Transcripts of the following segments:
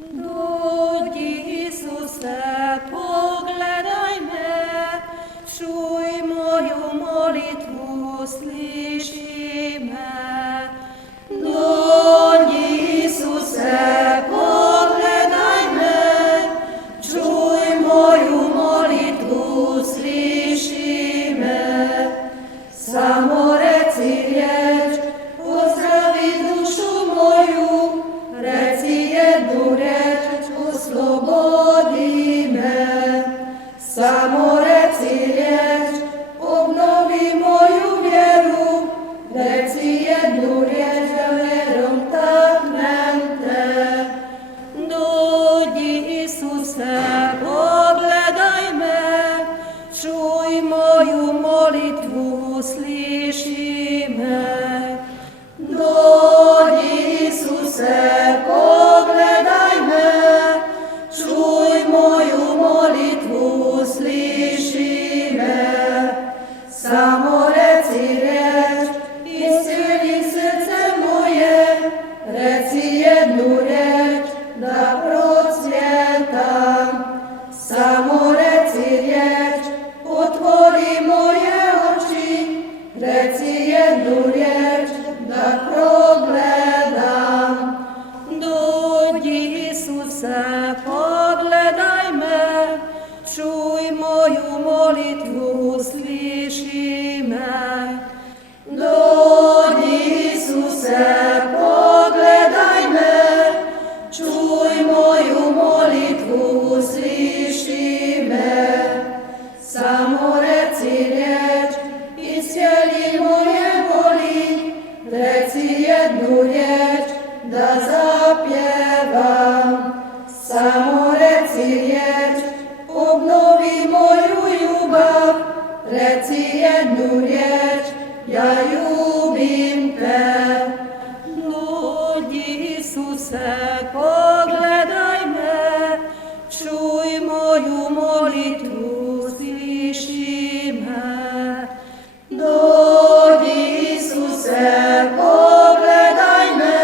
Дорогий Ісусе, поглядай ме, чуй мою молитву, слыши ме. Дорогий Ісусе, поглядай ме, чуй мою молитву, слыши ме. Само рeci riječ, pozdravi dušu moju, reci jednu riječ, oslobodi me. Samo reci riječ, obnovi moju vjeru, reci jednu riječ, da vjerom taknem te. Dođi Isuse, pogledaj me, čuj moju molitvu, sliši me. Dođi Isuse, pogledaj me, čuj moju molitvu, sliši me. Samo reci riječ, iscijeli srce moje, reci jednu riječ, da procvjetam. Samo reci riječ, otvori moje oči, reci jednu riječ, da progledam. Dođi Isuse, pogledaj me, čuj moju molitvu, sliši me. Dođi Isuse, pogledaj me, čuj moju molitvu, sliši me. Samo reci riječ, iscijeli moje boli, reci jednu riječ, da zapjevam. Samo reci riječ, obnovi moju ljubav, reci jednu riječ, ja ljubim te. Dođi Isuse, pogledaj me, čuj moju molitvu, sliši me. Dođi Isuse, pogledaj me,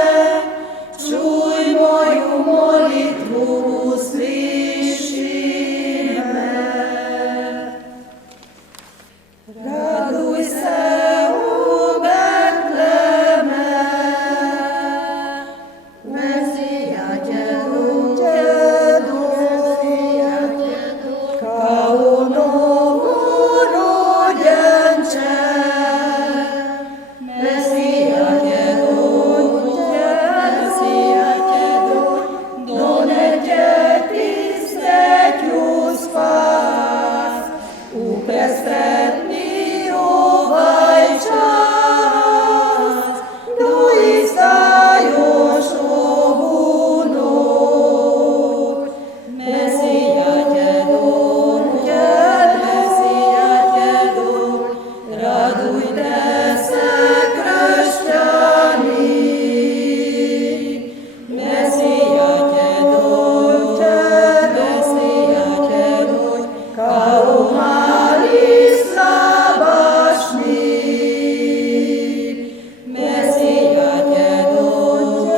čuj moju molitvu, sliši me. Raduj se u Betleme, Mesija će doći, kao novorođenče. Mesija će doći, doneće ti sreću spas. U presretni ovaj čas, doista još ovu noć. Mesija će doći, radujte se kršćani. Mesija će doći, kao mali slabašnik. Mesija će doći,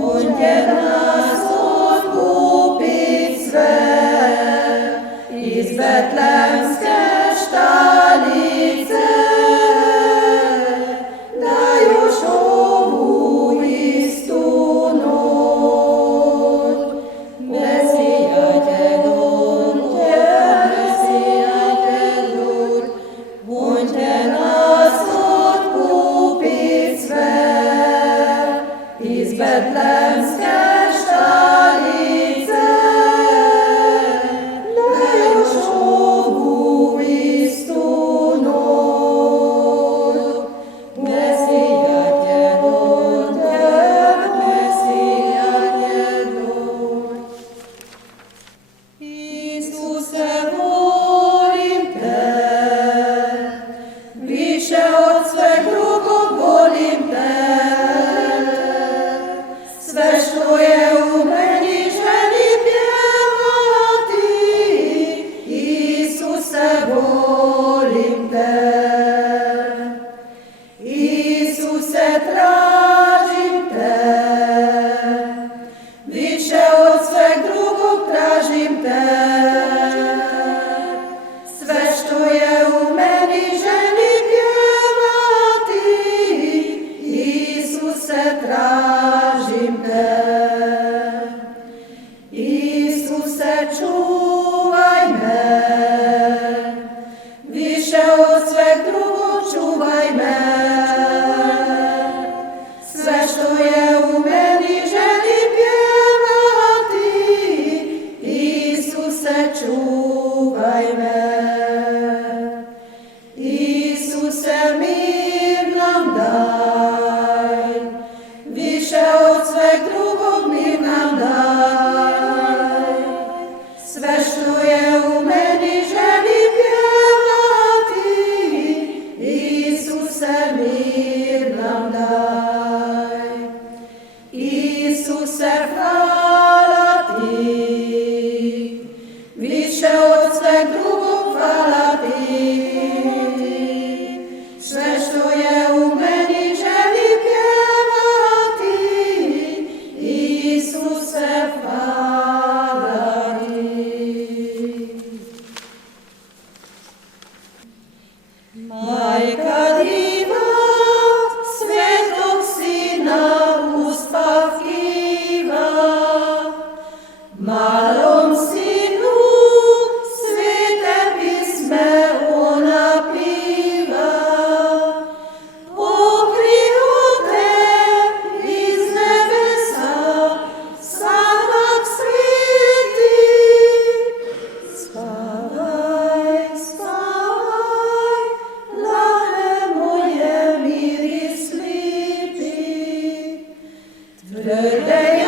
on će nas otkupit sve iz betlemske štalice. Da još ovu istu noć, Mesija će doći, on će nas otkupit sve iz betlemske štalice. Da još ovu istu noć, Mesija će doći. Isuse, volim te, više od sveg drugog volim te. Sve tražim te. Isuse, čuvaj me, više od sveg drugog čuvaj me. Sve što je u meni želim pjevati, Isuse, čuvaj me. Isuse, mir nam daj, više od sveg drugog mir nam daj. Sve što je u meni želim pjevati, Isuse, mir nam daj. Isuse, hvala ti, više od sveg drugog hvala ti. Sve što je u meni želim pjevati, Isuse, hvala ti. Majka diva, svetog Sina uspavkiva, malom sinu svete pisme ona piva. Pokrio te iz nebesa, samak sveti. Spavaj, spavaj, lale moje, miri slipi. Tvrde